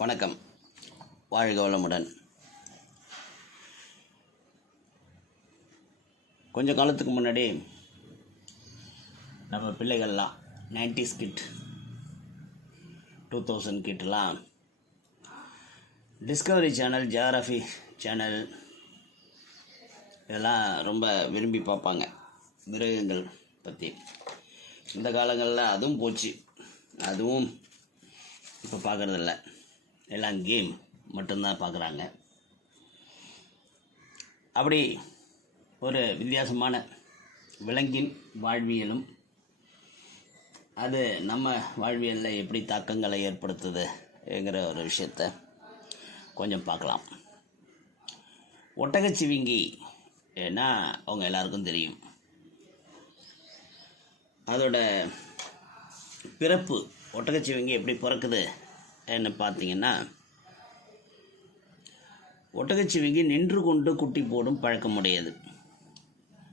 வணக்கம். வாழ்க வளமுடன் கொஞ்ச காலத்துக்கு முன்னாடி நம்ம பிள்ளைகள்லாம் நைன்டிஸ் கிட் டூ தௌசண்ட் கிட்லாம். டிஸ்கவரி சேனல் ஜியாகிரஃபி சேனல் இதெல்லாம் ரொம்ப விரும்பி பார்ப்பாங்க. மிருகங்கள் பற்றி இந்த காலங்களில் அதுவும் போச்சு. அதுவும் இப்போ பார்க்குறதில்ல. எல்லாம் கேம் மட்டும்தான் பார்க்குறாங்க. அப்படி ஒரு வித்தியாசமான விலங்கின் வாழ்வியலும் அது நம்ம வாழ்வியலில் எப்படி தாக்கங்களை ஏற்படுத்துதுங்கிற ஒரு விஷயத்த கொஞ்சம் பார்க்கலாம். ஒட்டகச்சிவிங்கி ஏன்னா அவங்க எல்லாருக்கும் தெரியும். அதோட பிறப்பு ஒட்டகச்சிவிங்கி எப்படி பிறக்குது என்ன பார்த்தீங்கன்னா ஒட்டகச்சிவிங்கி நின்று கொண்டு குட்டி போடும் பழக்கமுடையது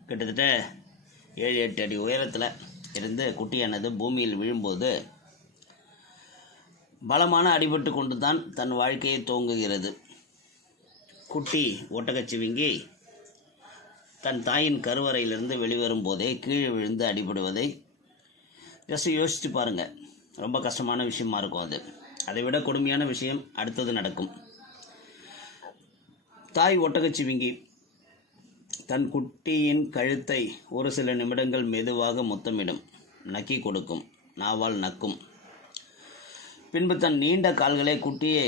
கிட்டத்தட்ட ஏழு எட்டு அடி உயரத்தில் இருந்து குட்டியானது பூமியில் விழும்போது பலமான அடிபட்டு கொண்டு தான் தன் வாழ்க்கையை துவங்குகிறது. குட்டி ஒட்டகச்சிவிங்கி தன் தாயின் கருவறையிலிருந்து வெளிவரும் போதே கீழே விழுந்து அடிபடுவதை ஜஸ்ட் யோசித்து பாருங்கள் ரொம்ப கஷ்டமான விஷயமா இருக்கும் அது. அதை விட கொடுமையான விஷயம் அடுத்தது நடக்கும். தாய் ஒட்டகச்சிவிங்கி தன் குட்டியின் கழுத்தை ஒரு சில நிமிடங்கள் மெதுவாக முத்தமிடும் நக்கி கொடுக்கும் நாவால் நக்கும். பின்பு தன் நீண்ட கால்களை குட்டியை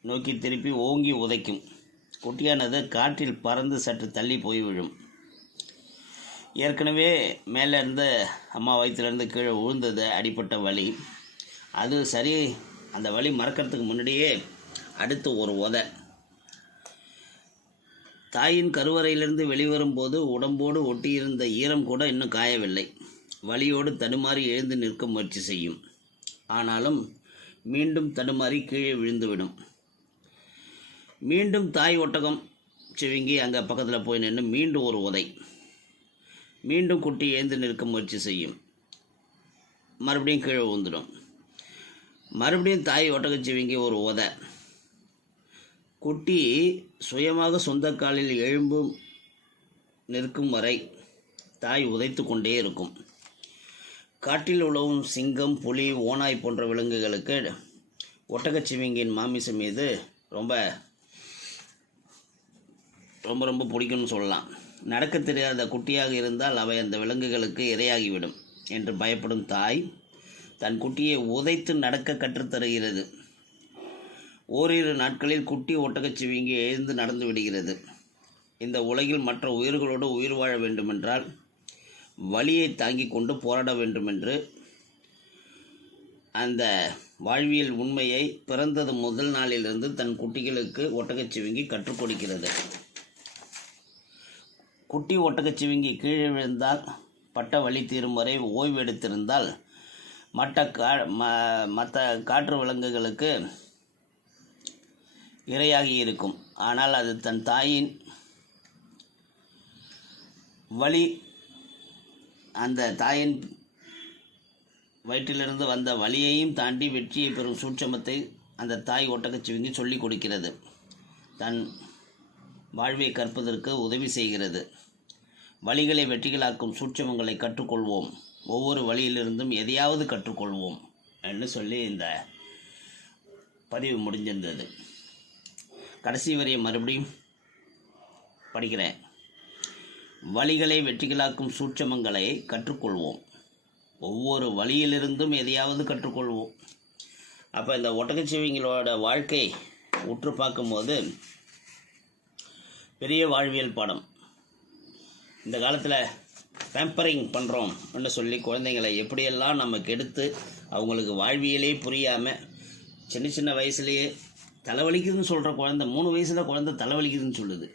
நோக்கி திருப்பி ஓங்கி உதைக்கும். குட்டியானது காற்றில் பறந்து சற்று தள்ளி போய் விழும். ஏற்கனவே மேலே இருந்து அம்மா வயிற்றுலேருந்து கீழே விழுந்தது அடிப்பட்ட வலி. அது சரி அந்த வலி மறக்கிறதுக்கு முன்னாடியே அடுத்து ஒரு உதை. தாயின் கருவறையிலிருந்து வெளிவரும்போது உடம்போடு ஒட்டியிருந்த ஈரம் கூட இன்னும் காயவில்லை. வலியோடு தடுமாறி எழுந்து நிற்க முயற்சி செய்யும். ஆனாலும் மீண்டும் தடுமாறி கீழே விழுந்துவிடும். மீண்டும் தாய் ஒட்டகம் சிவிங்கி அங்கே பக்கத்தில் போய் நின்று மீண்டும் ஒரு உதை. மீண்டும் குட்டி எழுந்து நிற்க முயற்சி செய்யும். மறுபடியும் கீழே விழுந்துடும். மறுபடியும் தாய் ஒட்டகச்சிவிங்கி ஒரு உதை குட்டி சுயமாக சொந்த காலில் எழும்பும் நிற்கும் வரை தாய் உதைத்து கொண்டே இருக்கும். காட்டில் உழவும் சிங்கம் புலி ஓநாய் போன்ற விலங்குகளுக்கு ஒட்டகச்சிவிங்கின் மாமிசம் மீது ரொம்ப ரொம்ப ரொம்ப பிடிக்கும்னு சொல்லலாம். நடக்க தெரியாத குட்டியாக இருந்தால் அவை அந்த விலங்குகளுக்கு இரையாகிவிடும் என்று பயப்படும் தாய் தன் குட்டியை உதைத்து நடக்க கற்றுத்தருகிறது ஓரிரு நாட்களில் குட்டி ஒட்டகச்சிவிங்கி எழுந்து நடந்து விடுகிறது. இந்த உலகில் மற்ற உயிர்களோடு உயிர் வாழ வேண்டுமென்றால் வலியை தாங்கிக் கொண்டு போராட வேண்டுமென்று அந்த வாழ்வியல் உண்மையை பிறந்தது முதல் நாளிலிருந்து தன் குட்டிகளுக்கு ஒட்டகச்சிவிங்கி கற்றுக் கொடுக்கிறது. குட்டி ஒட்டகச்சிவிங்கி கீழே விழுந்தால் பட்ட வழி தீரும் வரை ஓய்வெடுத்திருந்தால் மற்ற கா ம மற்ற காற்று விலங்குகளுக்கு இரையாகி இருக்கும். ஆனால் அது தன் தாயின் வழி அந்த தாயின் வயிற்றிலிருந்து வந்த வழியையும் தாண்டி வெற்றியை பெறும் சூட்சமத்தை அந்த தாய் ஒட்டகச்சிவிங்கி சொல்லிக் கொடுக்கிறது. தன் வாழ்வை கற்பதற்கு உதவி செய்கிறது. வழிகளை வெற்றிகளாக்கும் சூட்சமங்களை கற்றுக்கொள்வோம். ஒவ்வொரு வழியிலிருந்தும் எதையாவது கற்றுக்கொள்வோம் என்று சொல்லி இந்த பதிவு முடிஞ்சிருந்தது. கடைசி வரையை மறுபடியும் படிக்கிறேன். வழிகளை வெற்றிகளாக்கும் சூட்சமங்களை கற்றுக்கொள்வோம். ஒவ்வொரு வழியிலிருந்தும் எதையாவது கற்றுக்கொள்வோம். அப்போ இந்த ஒட்டகச்சிவிங்களோட வாழ்க்கை உற்று பார்க்கும்போது பெரிய வாழ்வியல் பாடம். இந்த காலத்தில் பேம்பரிங் பண்ணுறோம் என்று சொல்லி குழந்தைங்களை எப்படியெல்லாம் நம்ம கெடுத்து அவங்களுக்கு வாழ்வியலே புரியாமல் சின்ன சின்ன வயசுலேயே தலைவலிக்குதுன்னு சொல்கிற குழந்தை மூணு வயசில் குழந்தை தலைவலிக்குதுன்னு சொல்லுது.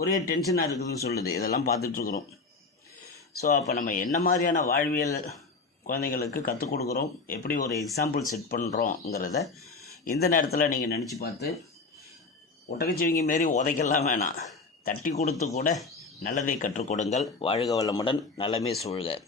ஒரே டென்ஷனாக இருக்குதுன்னு சொல்லுது. இதெல்லாம் பார்த்துட்ருக்குறோம் ஸோ அப்போ நம்ம என்ன மாதிரியான வாழ்வியல் குழந்தைங்களுக்கு கற்றுக் கொடுக்குறோம்? எப்படி ஒரு எக்ஸாம்பிள் செட் பண்ணுறோங்கிறத இந்த நேரத்தில் நீங்கள் நினச்சி பார்த்து ஒட்டகச்சிவிங்க மாரி உதைக்கலாம் வேணாம். தட்டி கொடுத்து கூட நல்லதை கற்றுக்கொடுங்கள் வாழ்க வளமுடன். நலமே சூழ்க.